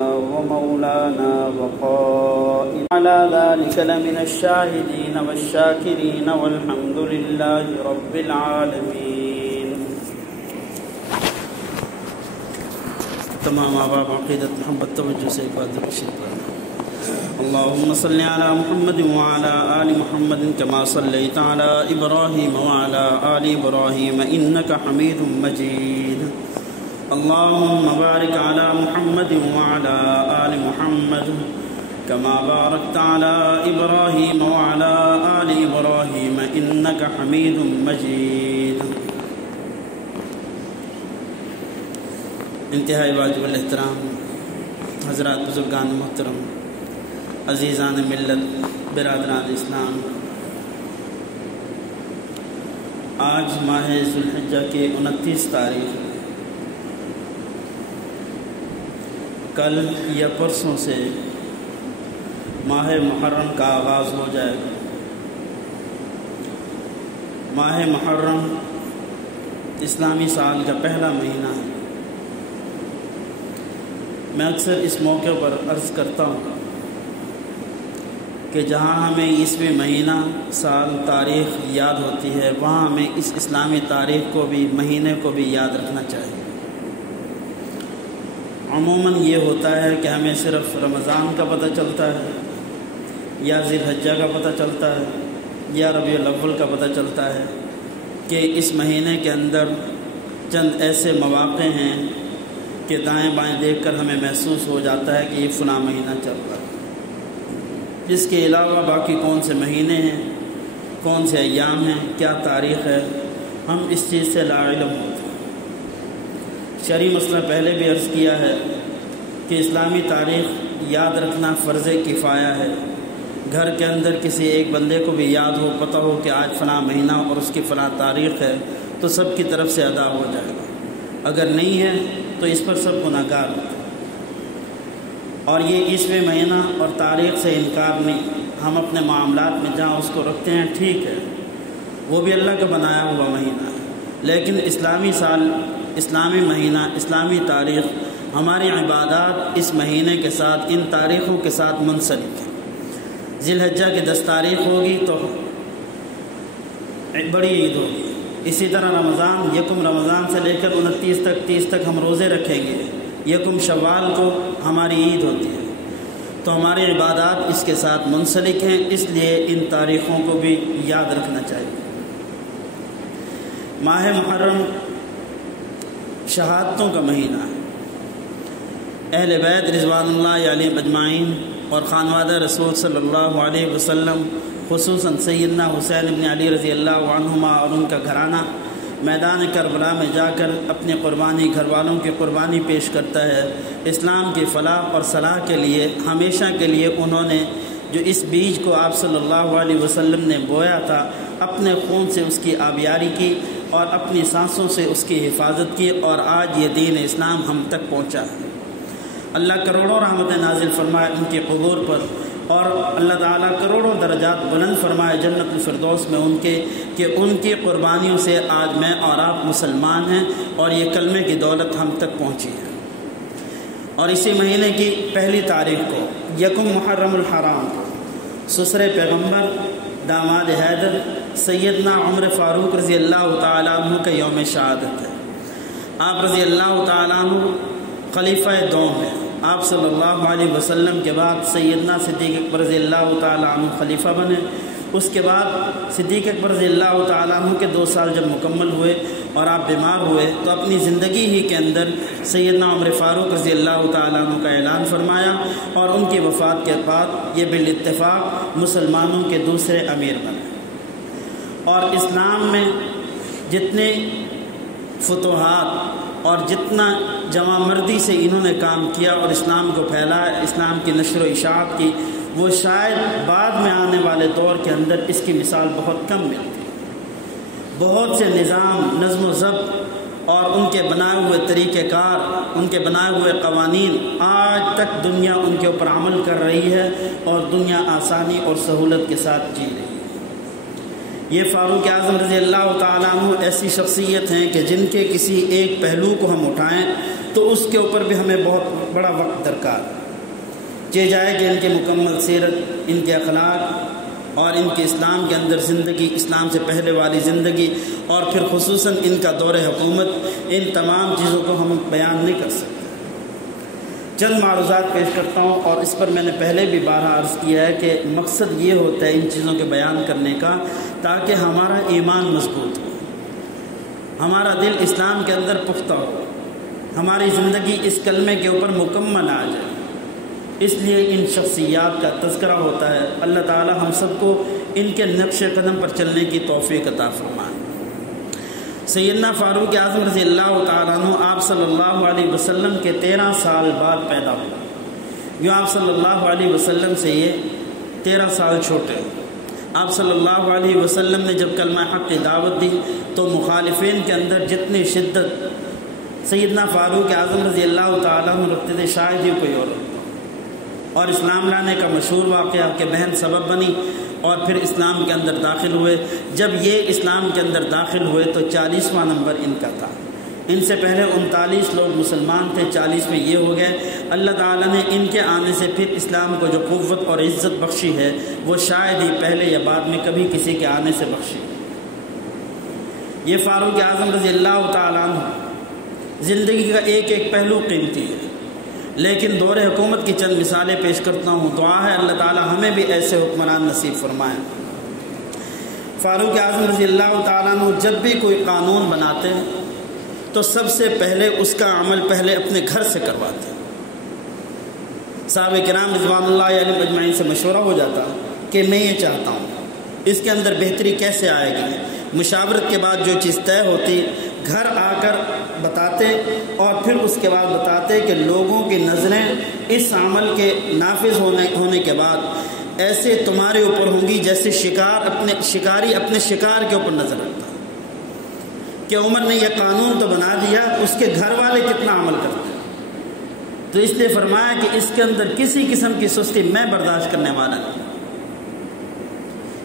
ومولانا وقائد على ذلك لمن الشاهدين والشاكرين والحمد لله رب العالمين. تمام آباب عقیدت محبت توجہ سے عبادت بشید اللهم صل على محمد وعلى آل محمد كما صليت على إبراهيم وعلى آل إبراهيم إنك حميد مجيد. اللهم بارك على محمد وعلى آل محمد كما باركت على إبراهيم وعلى آل إبراهيم إنك حميد مجيد. انتہائی واجب الاحترام حضرات بزرگان محترم عزیزان ملت برادران اسلام، آج ماہ ذوالحجہ کے 29 تاریخ، کل یا پرسوں سے ماہ محرم کا آغاز ہو جائے گا. ماہ محرم اسلامی سال کا پہلا مہینہ ہے. میں اکثر اس موقع پر عرض کرتا ہوں کہ جہاں ہمیں عیسوی مہینہ، سال، تاریخ یاد ہوتی ہے، وہاں ہمیں اس اسلامی تاریخ کو بھی، مہینے کو بھی یاد رکھنا چاہیے. عموماً یہ ہوتا ہے کہ ہمیں صرف رمضان کا پتہ چلتا ہے، یا ذی الحجہ کا پتہ چلتا ہے، یا ربیع الاول کا پتہ چلتا ہے کہ اس مہینے کے اندر چند ایسے مواقع ہیں کہ دائیں بائیں دیکھ کر ہمیں محسوس ہو جاتا ہے کہ یہ فلاں مہینہ چل رہا ہے. اس کے علاوہ باقی کون سے مہینے ہیں، کون سے ایام ہیں، کیا تاریخ ہے، ہم اس چیز سے لا علم ہوتے ہیں. شرعی مسئلہ پہلے بھی عرض کیا ہے کہ اسلامی تاریخ یاد رکھنا فرض کفایہ ہے. گھر کے اندر کسی ایک بندے کو بھی یاد ہو، پتہ ہو کہ آج فلاں مہینہ اور اس کی فلاں تاریخ ہے، تو سب کی طرف سے ادا ہو جائے گا. اگر نہیں ہے تو اس پر سب گناہ گار ہوتے ہیں. اور یہ عیسوی مہینہ اور تاریخ سے انکار نہیں. ہم اپنے معاملات میں جہاں اس کو رکھتے ہیں ٹھیک ہے، وہ بھی اللہ کا بنایا ہوا مہینہ ہے، لیکن اسلامی سال، اسلامی مہینہ، اسلامی تاریخ، ہماری عبادات اس مہینے کے ساتھ، ان تاریخوں کے ساتھ منسلک ہیں. ذی الحجہ کی 10 تاریخ ہوگی تو بڑی عید ہوگی. اسی طرح رمضان، یکم رمضان سے لے کر 29 تک، 30 تک ہم روزے رکھیں گے. یکم شوال کو ہماری عید ہوتی ہے. تو ہماری عبادات اس کے ساتھ منسلک ہیں، اس لیے ان تاریخوں کو بھی یاد رکھنا چاہیے. ماہ محرم شہادتوں کا مہینہ ہے. اہل بیت رضوان اللہ علیہم اجمعین اور خانوادہ رسول صلی اللہ علیہ وسلم، خصوصاً سیدنا حسین بن علی رضی اللہ عنہما اور ان کا گھرانہ میدان کربلا میں جا کر اپنی قربانی، گھر والوں کی قربانی پیش کرتا ہے. اسلام کی فلاح اور صلاح کے لیے، ہمیشہ کے لیے انہوں نے جو اس بیج کو آپ صلی اللہ علیہ وسلم نے بویا تھا، اپنے خون سے اس کی آبیاری کی اور اپنی سانسوں سے اس کی حفاظت کی، اور آج یہ دین اسلام ہم تک پہنچا ہے. اللہ کروڑوں رحمتیں نازل فرمائے ان کے قبور پر، اور اللہ تعالیٰ کروڑوں درجات بلند فرمائے جنت الفردوس میں ان کے، کہ ان کی قربانیوں سے آج میں اور آپ مسلمان ہیں اور یہ کلمے کی دولت ہم تک پہنچی ہے. اور اسی مہینے کی پہلی تاریخ کو، یکم محرم الحرام، سسر پیغمبر داماد حیدر سیدنا عمر فاروق رضی اللہ تعالیٰ عنہ کا یوم شہادت ہے. آپ رضی اللہ تعالیٰ عنہ خلیفہ دوم ہیں. آپ صلی اللہ علیہ وسلم کے بعد سیدنا صدیق اکبر رضی اللہ تعالیٰ عنہ خلیفہ بنے. اس کے بعد صدیق اکبر رضی اللہ تعالیٰ عنہ کے 2 سال جب مکمل ہوئے اور آپ بیمار ہوئے، تو اپنی زندگی ہی کے اندر سیدنا عمر فاروق رضی اللہ تعالیٰ عنہ کا اعلان فرمایا، اور ان کی وفات کے بعد یہ بالاتفاق مسلمانوں کے دوسرے امیر بنے. اور اسلام میں جتنے فتوحات اور جتنا جمع مردی سے انہوں نے کام کیا اور اسلام کو پھیلایا، اسلام کی نشر و اشاعت کی، وہ شاید بعد میں آنے والے دور کے اندر اس کی مثال بہت کم ملتی. بہت سے نظام، نظم و ضبط اور ان کے بنائے ہوئے طریقہ کار، ان کے بنائے ہوئے قوانین، آج تک دنیا ان کے اوپر عمل کر رہی ہے اور دنیا آسانی اور سہولت کے ساتھ جی رہی ہے. یہ فاروق اعظم رضی اللہ تعالیٰ عنہ ایسی شخصیت ہیں کہ جن کے کسی ایک پہلو کو ہم اٹھائیں تو اس کے اوپر بھی ہمیں بہت بڑا وقت درکار چہ جائے کہ ان کے مکمل سیرت، ان کے اخلاق اور ان کے اسلام کے اندر زندگی، اسلام سے پہلے والی زندگی، اور پھر خصوصاً ان کا دور حکومت، ان تمام چیزوں کو ہم بیان نہیں کر سکتے۔ چند معروضات پیش کرتا ہوں، اور اس پر میں نے پہلے بھی بارہا عرض کیا ہے کہ مقصد یہ ہوتا ہے ان چیزوں کے بیان کرنے کا تاکہ ہمارا ایمان مضبوط ہو، ہمارا دل اسلام کے اندر پختہ ہو، ہماری زندگی اس کلمے کے اوپر مکمل آ جائے۔ اس لیے ان شخصیات کا تذکرہ ہوتا ہے۔ اللہ تعالی ہم سب کو ان کے نقش قدم پر چلنے کی توفیق عطا فرمائے۔ سیدنا فاروق اعظم رضی اللہ تعالیٰ عنہ آپ صلی اللہ علیہ وسلم کے 13 سال بعد پیدا ہوئے۔ یوں آپ صلی اللہ علیہ وسلم سے یہ 13 سال چھوٹے ہیں۔ آپ صلی اللہ علیہ وسلم نے جب کلمہ حق کی دعوت دی تو مخالفین کے اندر جتنی شدت سیدنا فاروق اعظم رضی اللہ تعالیٰ عنہ رکھتے تھے، شاید ہی کوئی اور، اور اسلام لانے کا مشہور واقعہ کہ بہن سبب بنی اور پھر اسلام کے اندر داخل ہوئے۔ جب یہ اسلام کے اندر داخل ہوئے تو 40واں نمبر ان کا تھا۔ ان سے پہلے 39 لوگ مسلمان تھے، 40 میں یہ ہو گئے۔ اللہ تعالیٰ نے ان کے آنے سے پھر اسلام کو جو قوت اور عزت بخشی ہے وہ شاید ہی پہلے یا بعد میں کبھی کسی کے آنے سے بخشی۔ یہ فاروق اعظم رضی اللہ تعالیٰ عنہ زندگی کا ایک ایک پہلو قیمتی ہے، لیکن دور حکومت کی چند مثالیں پیش کرتا ہوں۔ دعا ہے اللہ تعالی ہمیں بھی ایسے حکمران نصیب فرمائیں۔ فاروق اعظم رضی اللہ تعالیٰ عنہ جب بھی کوئی قانون بناتے تو سب سے پہلے اس کا عمل پہلے اپنے گھر سے کرواتے۔ صحابہ کرام رضوان اللہ علیہم اجمعین سے مشورہ ہو جاتا کہ میں یہ چاہتا ہوں، اس کے اندر بہتری کیسے آئے گی؟ مشاورت کے بعد جو چیز طے ہوتی گھر آ کر بتاتے، اور پھر اس کے بعد بتاتے کہ لوگوں کی نظریں اس عمل کے نافذ ہونے کے بعد ایسے تمہارے اوپر ہوں گی جیسے شکاری اپنے شکار کے اوپر نظر رکھتا کہ عمر نے یہ قانون تو بنا دیا، اس کے گھر والے کتنا عمل کرتے ہیں۔ تو اس لیے فرمایا کہ اس کے اندر کسی قسم کی سستی میں برداشت کرنے والا نہیں۔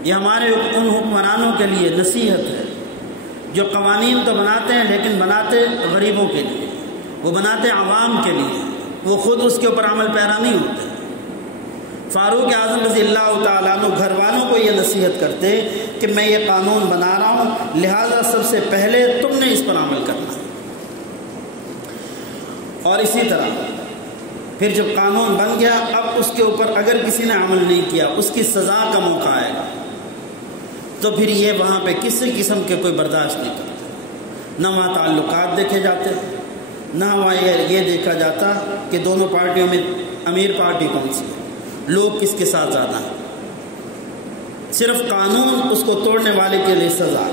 یہ ہمارے ان حکمرانوں کے لیے نصیحت ہے جو قوانین تو بناتے ہیں لیکن بناتے غریبوں کے لیے، وہ بناتے عوام کے لیے، وہ خود اس کے اوپر عمل پیرا نہیں ہوتے۔ فاروق اعظم رضی اللہ تعالیٰ عنہ گھر والوں کو یہ نصیحت کرتے کہ میں یہ قانون بنا رہا ہوں، لہٰذا سب سے پہلے تم نے اس پر عمل کرنا ہے۔ اور اسی طرح پھر جب قانون بن گیا، اب اس کے اوپر اگر کسی نے عمل نہیں کیا اس کی سزا کا موقع آئے گا، تو پھر یہ وہاں پہ کسی قسم کے کوئی برداشت نہیں کرتے۔ نہ وہاں تعلقات دیکھے جاتے، نہ وہاں یہ دیکھا جاتا کہ دونوں پارٹیوں میں امیر پارٹی کون سی ہے، لوگ کس کے ساتھ زیادہ ہیں۔ صرف قانون، اس کو توڑنے والے کے لیے سزا۔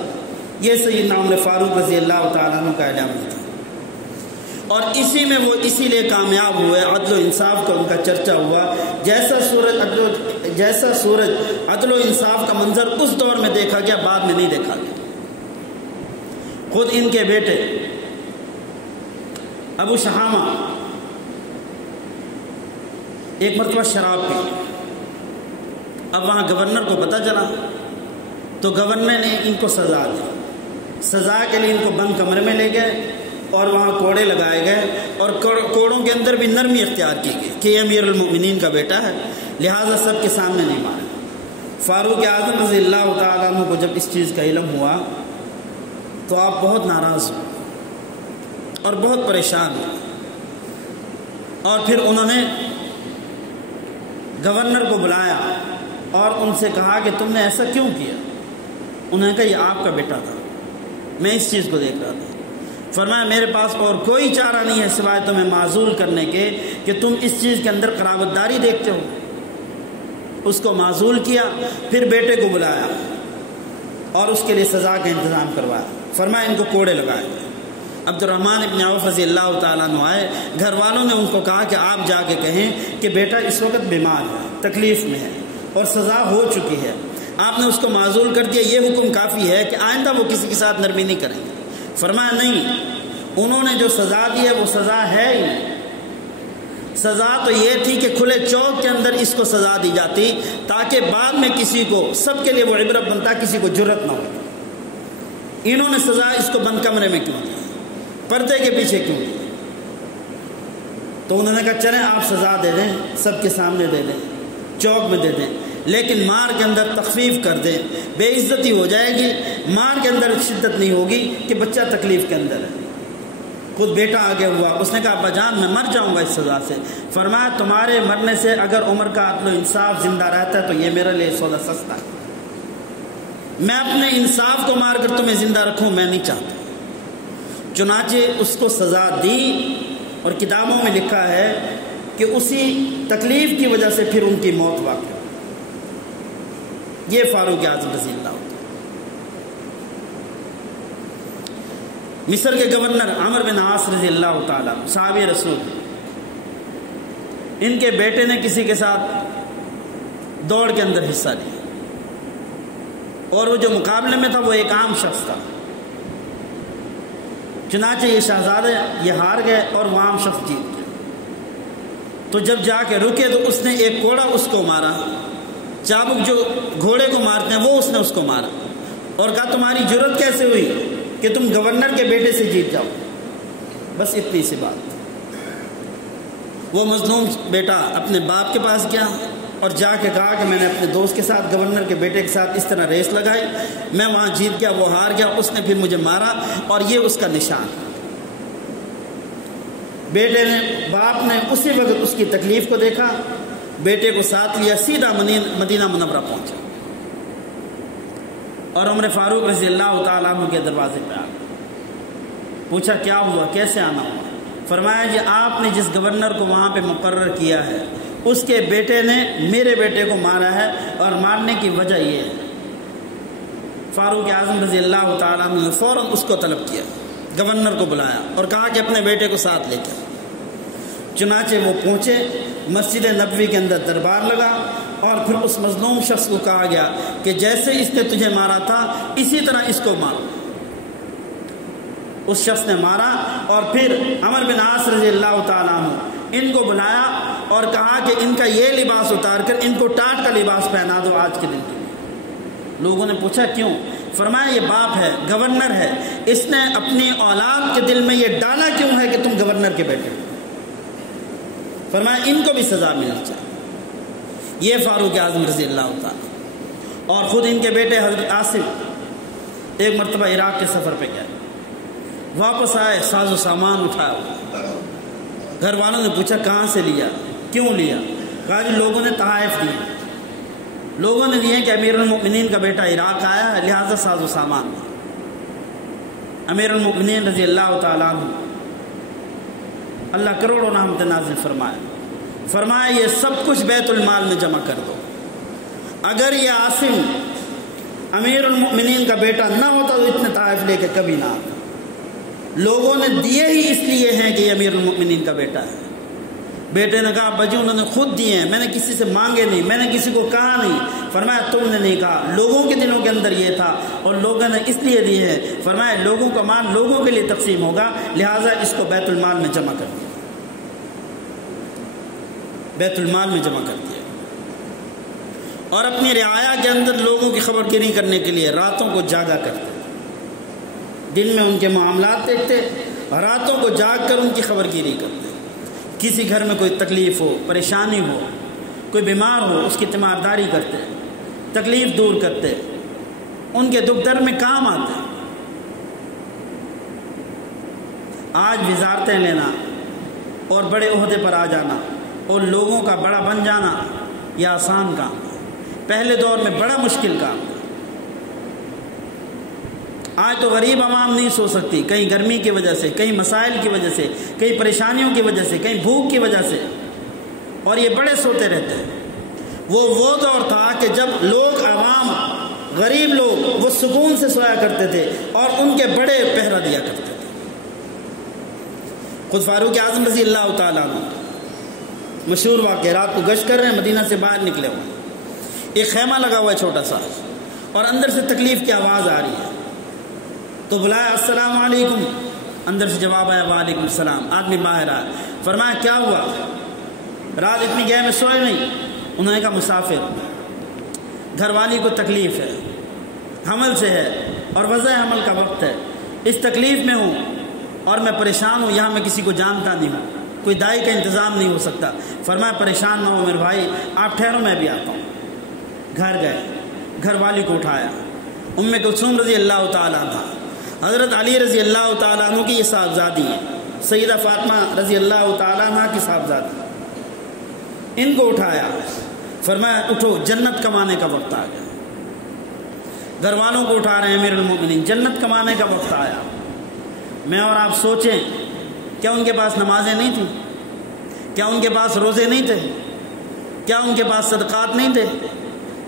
یہ سیدنا عمر فاروق رضی اللہ تعالیٰ عنہ کا اعلان تھا، اور اسی میں وہ اسی لیے کامیاب ہوئے۔ عدل و انصاف کا ان کا چرچا ہوا۔ جیسا سورج عدل و انصاف کا منظر اس دور میں دیکھا گیا، بعد میں نہیں دیکھا گیا۔ خود ان کے بیٹے ابو شہامہ ایک مرتبہ شراب پی، اب وہاں گورنر کو پتہ چلا تو گورنر نے ان کو سزا دی۔ سزا کے لیے ان کو بند کمرے میں لے گئے اور وہاں کوڑے لگائے گئے، اور کوڑوں کے اندر بھی نرمی اختیار کی گئی کہ یہ امیر المؤمنین کا بیٹا ہے، لہٰذا سب کے سامنے نہیں مارے۔ فاروق اعظم رضی اللہ تعالیٰ عنہ کو جب اس چیز کا علم ہوا تو آپ بہت ناراض ہوئے اور بہت پریشان ہوئے، اور پھر انہوں نے گورنر کو بلایا اور ان سے کہا کہ تم نے ایسا کیوں کیا؟ انہوں نے کہا یہ آپ کا بیٹا تھا، میں اس چیز کو دیکھ رہا تھا۔ فرمایا میرے پاس اور کوئی چارہ نہیں ہے سوائے تمہیں معزول کرنے کے کہ تم اس چیز کے اندر قرابت داری دیکھتے ہو۔ اس کو معزول کیا، پھر بیٹے کو بلایا اور اس کے لیے سزا کا انتظام کروایا۔ فرمایا ان کو کوڑے لگائے۔ عبد الرحمن ابن عوف رضی اللہ تعالیٰ عنہ آئے، گھر والوں نے ان کو کہا کہ آپ جا کے کہیں کہ بیٹا اس وقت بیمار ہے، تکلیف میں ہے اور سزا ہو چکی ہے، آپ نے اس کو معزول کر دیا، یہ حکم کافی ہے کہ آئندہ وہ کسی کے ساتھ نرمی نہیں کریں گے۔ فرمایا نہیں، انہوں نے جو سزا دی ہے وہ سزا ہے ہی نہیں۔ سزا تو یہ تھی کہ کھلے چوک کے اندر اس کو سزا دی جاتی تاکہ بعد میں کسی کو، سب کے لیے وہ عبرت بنتا، کسی کو جرأت نہ ہو۔ انہوں نے سزا اس کو بند کمرے میں کیوں دی، پردے کے پیچھے کیوں دی؟ تو انہوں نے کہا چلیں آپ سزا دے دیں، سب کے سامنے دے دیں، چوک میں دے دیں، لیکن مار کے اندر تخفیف کر دیں، بے عزتی ہو جائے گی، مار کے اندر شدت نہیں ہوگی کہ بچہ تکلیف کے اندر ہے۔ خود بیٹا آگے ہوا، اس نے کہا ابا جان میں مر جاؤں گا اس سزا سے۔ فرمایا تمہارے مرنے سے اگر عمر کا عدل و انصاف زندہ رہتا ہے تو یہ میرے لیے سودا سستا ہے، میں اپنے انصاف کو مار کر تمہیں زندہ رکھوں میں نہیں چاہتا۔ چنانچہ اس کو سزا دی، اور کتابوں میں لکھا ہے کہ اسی تکلیف کی وجہ سے پھر ان کی موت واقع۔ یہ فاروق اعظم رضی اللہ عنہ۔ مصر کے گورنر عمرو بن عاص رضی اللہ تعالیٰ صحابی رسول، ان کے بیٹے نے کسی کے ساتھ دوڑ کے اندر حصہ لیا، اور وہ جو مقابلے میں تھا وہ ایک عام شخص تھا۔ چنانچہ یہ شہزادے یہ ہار گئے اور وہ عام شخص جیت گئے۔ تو جب جا کے رکے تو اس نے ایک کوڑا اس کو مارا، چابک جو گھوڑے کو مارتے ہیں وہ اس نے اس کو مارا، اور کہا تمہاری جرت کیسے ہوئی کہ تم گورنر کے بیٹے سے جیت جاؤ؟ بس اتنی سی بات۔ وہ مظلوم بیٹا اپنے باپ کے پاس گیا اور جا کے کہا کہ میں نے اپنے دوست کے ساتھ گورنر کے بیٹے کے ساتھ اس طرح ریس لگائی، میں وہاں جیت گیا، وہ ہار گیا، اس نے پھر مجھے مارا، اور یہ اس کا نشان۔ بیٹے نے باپ نے اسی وقت اس کی تکلیف کو دیکھا، بیٹے کو ساتھ لیا، سیدھا مدینہ منورہ پہنچا، اور عمر فاروق رضی اللہ تعالیٰ عنہ کے دروازے پہ آ گیا۔ پوچھا کیا ہوا، کیسے آنا ہوا؟ فرمایا جی آپ نے جس گورنر کو وہاں پہ مقرر کیا ہے اس کے بیٹے نے میرے بیٹے کو مارا ہے، اور مارنے کی وجہ یہ ہے۔ فاروق اعظم رضی اللہ تعالیٰ عنہ نے فوراً اس کو طلب کیا، گورنر کو بلایا اور کہا کہ اپنے بیٹے کو ساتھ لے کے۔ چنانچہ وہ پہنچے، مسجد نبوی کے اندر دربار لگا، اور پھر اس مظلوم شخص کو کہا گیا کہ جیسے اس نے تجھے مارا تھا اسی طرح اس کو مارو۔ اس شخص نے مارا، اور پھر عمرو بن عاص رضی اللہ تعالیٰ عنہ ان کو بلایا اور کہا کہ ان کا یہ لباس اتار کر ان کو ٹاٹ کا لباس پہنا دو آج کے دن کے لیے۔ لوگوں نے پوچھا کیوں؟ فرمایا یہ باپ ہے، گورنر ہے، اس نے اپنی اولاد کے دل میں یہ ڈالا کیوں ہے کہ تم گورنر کے بیٹے ہو؟ فرمایا ان کو بھی سزا ملنی چاہیے۔ یہ فاروق اعظم رضی اللہ تعالیٰ، اور خود ان کے بیٹے حضرت آصف ایک مرتبہ عراق کے سفر پہ گئے، واپس آئے، ساز و سامان اٹھایا، گھر والوں نے پوچھا کہاں سے لیا، کیوں لیا؟ کہا جی لوگوں نے تحائف دیے، لوگوں نے دیے کہ امیر المؤمنین کا بیٹا عراق آیا ہے لہٰذا ساز و سامان۔ امیر المؤمنین رضی اللہ تعالیٰ عنہ اللہ کروڑوں رحمت نازل فرمایا یہ سب کچھ بیت المال میں جمع کر دو۔ اگر یہ عاصم امیر المؤمنین کا بیٹا نہ ہوتا تو اتنے تحائف لے کے کبھی نہ آتا۔ لوگوں نے دیے ہی اس لیے ہیں کہ یہ امیر المؤمنین کا بیٹا ہے۔ بیٹے نے کہا ابا جی انہوں نے خود دیے ہیں، میں نے کسی سے مانگے نہیں، میں نے کسی کو کہا نہیں۔ فرمایا تم نے نہیں کہا، لوگوں کے دلوں کے اندر یہ تھا اور لوگوں نے اس لیے دیے ہیں۔ فرمایا لوگوں کا مال لوگوں کے لیے تقسیم ہوگا، لہٰذا اس کو بیت المال میں جمع کر دیا، بیت المال میں جمع کر دیا۔ اور اپنی رعایا کے اندر لوگوں کی خبر گیری کرنے کے لیے راتوں کو جاگا کرتے، دن میں ان کے معاملات دیکھتے، راتوں کو جاگ کر ان کی خبر گیری کرتے۔ کسی گھر میں کوئی تکلیف ہو، پریشانی ہو، کوئی بیمار ہو، اس کی تیمارداری کرتے، تکلیف دور کرتے، ان کے دکھ درد میں کام آتے۔ آج وزارتیں لینا اور بڑے عہدے پر آ جانا اور لوگوں کا بڑا بن جانا یہ آسان کام ہے، پہلے دور میں بڑا مشکل کام ہے۔ آج تو غریب عوام نہیں سو سکتی، کہیں گرمی کی وجہ سے، کہیں مسائل کی وجہ سے، کہیں پریشانیوں کی وجہ سے، کہیں بھوک کی وجہ سے، اور یہ بڑے سوتے رہتے ہیں۔ وہ دور تھا کہ جب لوگ، عوام، غریب لوگ وہ سکون سے سویا کرتے تھے اور ان کے بڑے پہرا دیا کرتے تھے۔ خود فاروق اعظم رضی اللہ تعالیٰ عنہ مشہور واقعہ، رات کو گشت کر رہے ہیں، مدینہ سے باہر نکلے ہوئے، ایک خیمہ لگا ہوا ہے چھوٹا سا، اور اندر سے تکلیف کی آواز آ رہی ہے، تو بلایا السلام علیکم، اندر سے جواب آیا وعلیکم السلام۔ آدمی باہر آیا، فرمایا کیا ہوا، رات اتنی گہرے میں سوئے نہیں؟ انہوں نے کہا مسافر، گھر والی کو تکلیف ہے، حمل سے ہے اور وضع حمل کا وقت ہے، اس تکلیف میں ہوں اور میں پریشان ہوں، یہاں میں کسی کو جانتا نہیں ہوں، کوئی دائی کا انتظام نہیں ہو سکتا۔ فرمایا پریشان نہ ہو میرے بھائی، آپ ٹھہرو میں بھی آتا ہوں۔ گھر گئے، گھر والی کو اٹھایا، ام کلثوم رضی اللہ تعالیٰ عنہ، حضرت علی رضی اللہ تعالیٰ عنہ کی یہ صاحبزادی ہے، سیدہ فاطمہ رضی اللہ تعالیٰ عنہ کی صاحبزادی، ان کو اٹھایا، فرمایا اٹھو، جنت کمانے کا وقت آ گیا۔ گھر والوں کو اٹھا رہے ہیں امیر المؤمنین، جنت کمانے کا وقت آیا۔ میں اور آپ سوچیں، کیا ان کے پاس نمازیں نہیں تھیں؟ کیا ان کے پاس روزے نہیں تھے؟ کیا ان کے پاس صدقات نہیں تھے؟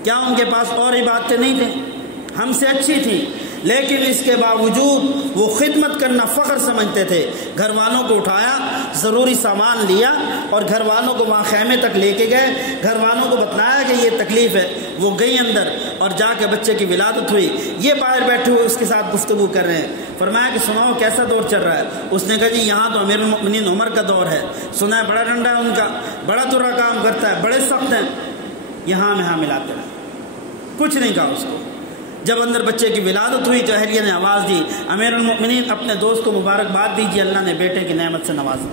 کیا ان کے پاس اور عبادتیں نہیں تھیں؟ ہم سے اچھی تھیں، لیکن اس کے باوجود وہ خدمت کرنا فخر سمجھتے تھے۔ گھر والوں کو اٹھایا، ضروری سامان لیا اور گھر والوں کو وہاں خیمے تک لے کے گئے، گھر والوں کو بتلایا کہ یہ تکلیف ہے۔ وہ گئی اندر اور جا کے بچے کی ولادت ہوئی، یہ باہر بیٹھے ہوئے اس کے ساتھ گفتگو کر رہے ہیں۔ فرمایا کہ سناؤ کیسا دور چل رہا ہے؟ اس نے کہا جی یہاں تو امیر المؤمنین عمر کا دور ہے، سنا ہے بڑا ڈنڈا ہے ان کا، بڑا ترا کام کرتا ہے، بڑے سخت ہیں۔ یہاں میں ہاں ملاتے رہے، کچھ نہیں کہا اس کو۔ جب اندر بچے کی ولادت ہوئی تو اہلیہ نے آواز دی، امیر المؤمنین اپنے دوست کو مبارکباد دیجیے، اللہ نے بیٹے کی نعمت سے نوازا۔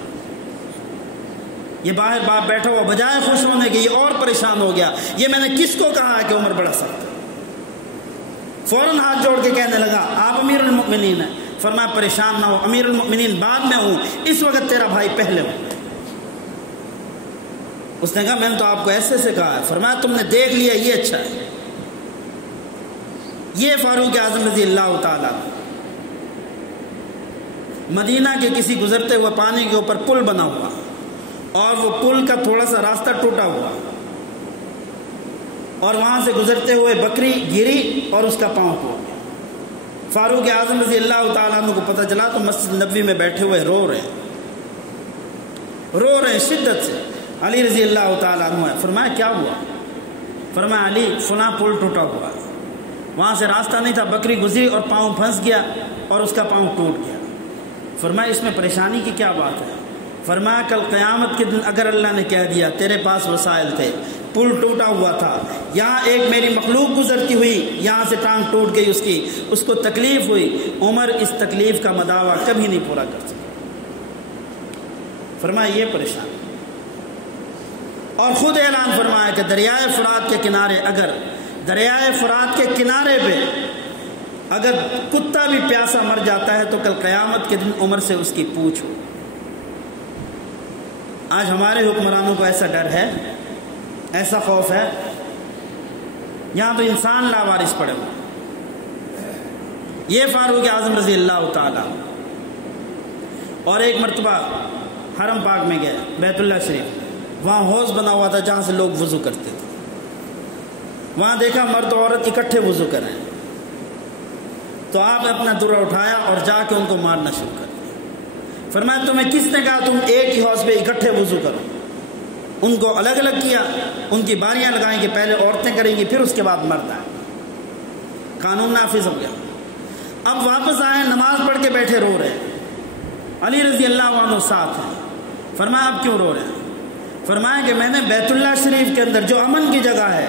یہ باہر باپ بیٹھا ہوا بجائے خوش ہونے کے یہ اور پریشان ہو گیا، یہ میں نے کس کو کہا ہے کہ عمر بڑا سخت ہے؟ فوراً ہاتھ جوڑ کے کہنے لگا آپ امیر المؤمنین ہیں۔ فرمایا پریشان نہ ہو، امیر المؤمنین بعد میں ہوں، اس وقت تیرا بھائی پہلے ہو۔ اس نے کہا میں نے تو آپ کو ایسے سے کہا ہے۔ فرمایا تم نے دیکھ لیا، یہ اچھا ہے۔ یہ فاروق اعظم رضی اللہ تعالیٰ، مدینہ کے کسی گزرتے ہوئے پانی کے اوپر پل بنا ہوا اور وہ پل کا تھوڑا سا راستہ ٹوٹا ہوا اور وہاں سے گزرتے ہوئے بکری گری اور اس کا پاؤں ٹوٹ گیا۔ فاروق اعظم رضی اللہ تعالیٰ عنہ کو پتہ چلا تو مسجد نبوی میں بیٹھے ہوئے رو رہے ہیں شدت سے۔ علی رضی اللہ تعالیٰ عنہ ہے۔ فرمایا کیا ہوا؟ فرمایا علی فلاں پل ٹوٹا ہوا، وہاں سے راستہ نہیں تھا، بکری گزری اور پاؤں پھنس گیا اور اس کا پاؤں ٹوٹ گیا۔ فرمایا اس میں پریشانی کی کیا بات ہے؟ فرمایا کل قیامت کے دن اگر اللہ نے کہہ دیا تیرے پاس وسائل تھے، پل ٹوٹا ہوا تھا، یہاں ایک میری مخلوق گزرتی ہوئی، یہاں سے ٹانگ ٹوٹ گئی اس کی، اس کو تکلیف ہوئی، عمر اس تکلیف کا مداوع کبھی نہیں پورا کر سکا۔ فرمایا یہ پریشان، اور خود اعلان فرمایا کہ دریائے فرات کے کنارے، اگر دریائے فرات کے کنارے پہ اگر کتا بھی پیاسا مر جاتا ہے تو کل قیامت کے دن عمر سے اس کی پوچھ ہو۔ آج ہمارے حکمرانوں کو ایسا ڈر ہے، ایسا خوف ہے، یہاں تو انسان لاوارث پڑے ہوئے۔ یہ فاروق اعظم رضی اللہ تعالیٰ، اور ایک مرتبہ حرم پاک میں گئے، بیت اللہ شریف، وہاں حوض بنا ہوا تھا جہاں سے لوگ وضو کرتے تھے، وہاں دیکھا مرد و عورت اکٹھے وضو کر رہے ہیں، تو آپ نے اپنا درہ اٹھایا اور جا کے ان کو مارنا شروع کر دیا۔ فرمایا تمہیں کس نے کہا تم ایک ہی حوض پہ اکٹھے وضو کرو؟ ان کو الگ الگ کیا، ان کی باریاں لگائیں کہ پہلے عورتیں کریں گی پھر اس کے بعد مرد آئیں، قانون نافذ ہو گیا۔ اب واپس آئے، نماز پڑھ کے بیٹھے رو رہے ہیں، علی رضی اللہ عنہ ساتھ ہیں۔ فرمایا آپ کیوں رو رہے ہیں؟ فرمایا کہ میں نے بیت اللہ شریف کے اندر جو امن کی جگہ ہے،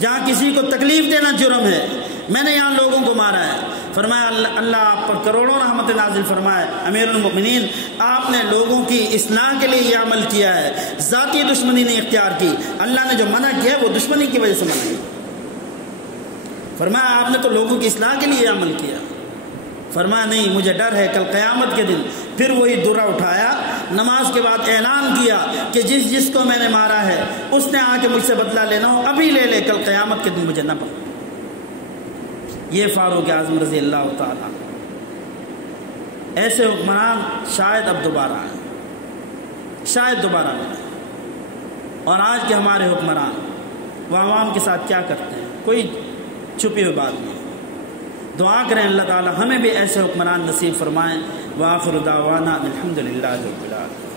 جہاں کسی کو تکلیف دینا جرم ہے، میں نے یہاں لوگوں کو مارا ہے۔ فرمایا اللہ آپ پر کروڑوں رحمت نازل فرمائے، امیر المؤمنین آپ نے لوگوں کی اصلاح کے لیے یہ عمل کیا ہے، ذاتی دشمنی نہیں اختیار کی۔ اللہ نے جو منع کیا ہے وہ دشمنی کی وجہ سے منع کیا۔ فرمایا آپ نے تو لوگوں کی اصلاح کے لیے یہ عمل کیا۔ فرمایا نہیں، مجھے ڈر ہے کل قیامت کے دن۔ پھر وہی درہ اٹھایا، نماز کے بعد اعلان کیا کہ جس کو میں نے مارا ہے اس نے آ کے مجھ سے بدلہ لینا ہو ابھی لے لے، کل قیامت کے دن مجھے نہ پکڑے۔ یہ فاروق اعظم رضی اللہ تعالیٰ، ایسے حکمران شاید اب دوبارہ آئیں، شاید دوبارہ ملیں۔ اور آج کے ہمارے حکمران وہ عوام کے ساتھ کیا کرتے ہیں، کوئی چھپی ہوئی بات نہیں۔ دعا کریں اللہ تعالیٰ ہمیں بھی ایسے حکمران نصیب فرمائیں۔ وآخر دعوانا الحمدللہ رب العالمین۔